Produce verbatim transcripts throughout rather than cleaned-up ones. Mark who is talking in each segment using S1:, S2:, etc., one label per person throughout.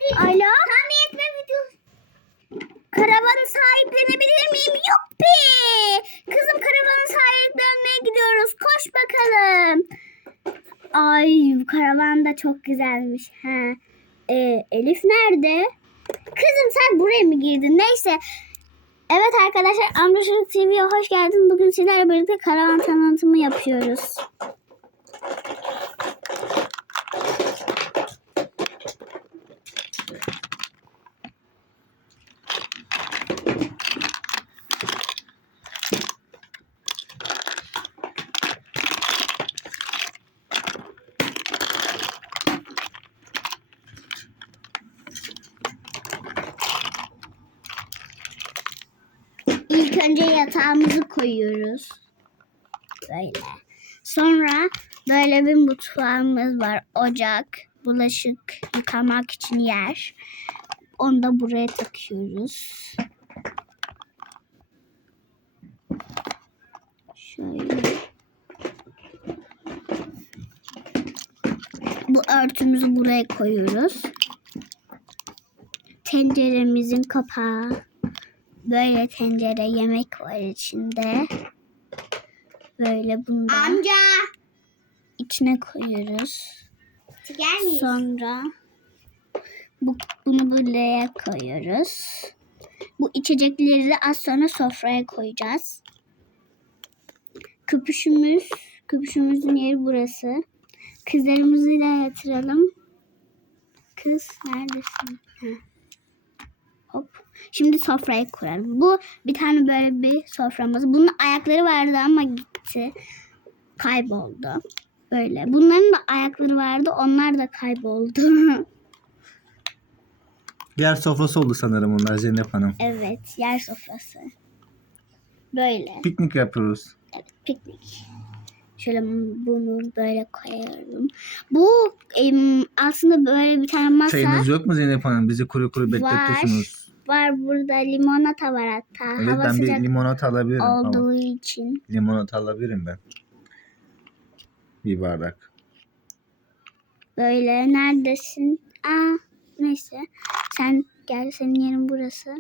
S1: Alo? Tahmin etme videosu. Karavanı sahiplenebilir miyim? Yuppi! Kızım karavanı sahiplenmeye gidiyoruz. Koş bakalım. Ay bu karavan da çok güzelmiş. Ha. Ee, Elif nerede? Kızım sen buraya mı girdin? Neyse. Evet arkadaşlar, Amca Çocuk T V'ye hoş geldin. Bugün sizlerle birlikte karavan tanıtımı yapıyoruz. İlk önce yatağımızı koyuyoruz. Böyle. Sonra böyle bir mutfağımız var. Ocak, bulaşık yıkamak için yer. Onu da buraya takıyoruz. Şöyle. Bu örtümüzü buraya koyuyoruz. Tenceremizin kapağı. Böyle tencere, yemek var içinde. Böyle bunu da
S2: Amca.
S1: içine koyuyoruz.
S2: Çıkar mıyız?
S1: Sonra bu, bunu buraya koyuyoruz. Bu içecekleri de az sonra sofraya koyacağız. Köpüşümüz, köpüşümüzün yeri burası. Kızlarımızı da yatıralım. Kız neredesin? Heh. Hop. Şimdi sofrayı kuralım. Bu bir tane böyle bir soframız. Bunun ayakları vardı ama gitti. Kayboldu. Böyle. Bunların da ayakları vardı. Onlar da kayboldu.
S3: Yer sofrası oldu sanırım onlar Zeynep Hanım.
S1: Evet. Yer sofrası. Böyle.
S3: Piknik yapıyoruz.
S1: Evet. Piknik. Şöyle bunu böyle koyalım. Bu em, aslında böyle bir tane masa.
S3: Çayınız yok mu Zeynep Hanım? Bizi kuru kuru bekletiyorsunuz.
S1: Var burada limonata var hatta.
S3: Evet,
S1: Hava
S3: ben
S1: sıcak
S3: bir limonata alabilirim.
S1: olduğu
S3: Ama.
S1: için.
S3: Limonata alabilirim ben. Bir bardak.
S1: Böyle neredesin? Aa, neyse. Sen gel, senin yerin burası.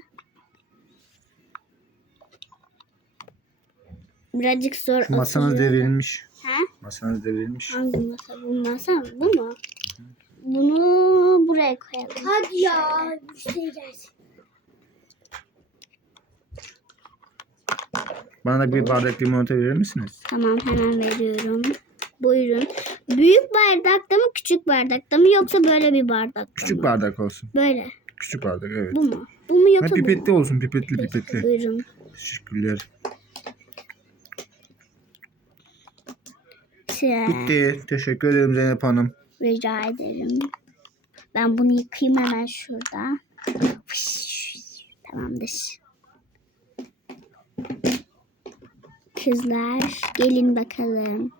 S1: Birazcık zor
S3: Şu masanız
S1: oturuyor.
S3: devrilmiş.
S1: Ha?
S3: Masanız devrilmiş.
S1: Hangi masa? Bu masa mı? Bu mu? Bunu buraya koyalım.
S2: Hadi ya. Müşteri gelsin.
S3: Bana da bir bardak limonata verir misiniz?
S1: Tamam, hemen veriyorum. Buyurun. Büyük bardakta mı, küçük bardakta mı, yoksa böyle bir bardakta
S3: Küçük
S1: mı?
S3: bardak olsun.
S1: Böyle.
S3: Küçük bardak, evet.
S1: Bu mu? Bu mu
S3: Ha,
S1: yoksa bu mu?
S3: pipetli olsun, pipetli pipetli.
S1: Buyurun.
S3: Teşekkürler.
S1: Sen-
S3: Bitti. Teşekkür ederim Zeynep Hanım.
S1: Rica ederim. Ben bunu yıkayayım hemen şurada. Tamamdır. Kızlar gelin bakalım.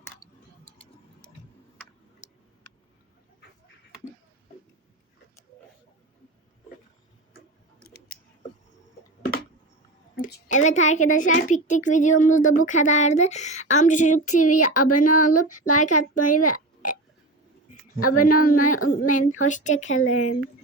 S1: Evet arkadaşlar, piknik videomuz da bu kadardı. Amca Çocuk T V'ye abone olup like atmayı ve abone olmayı unutmayın. Hoşça kalın.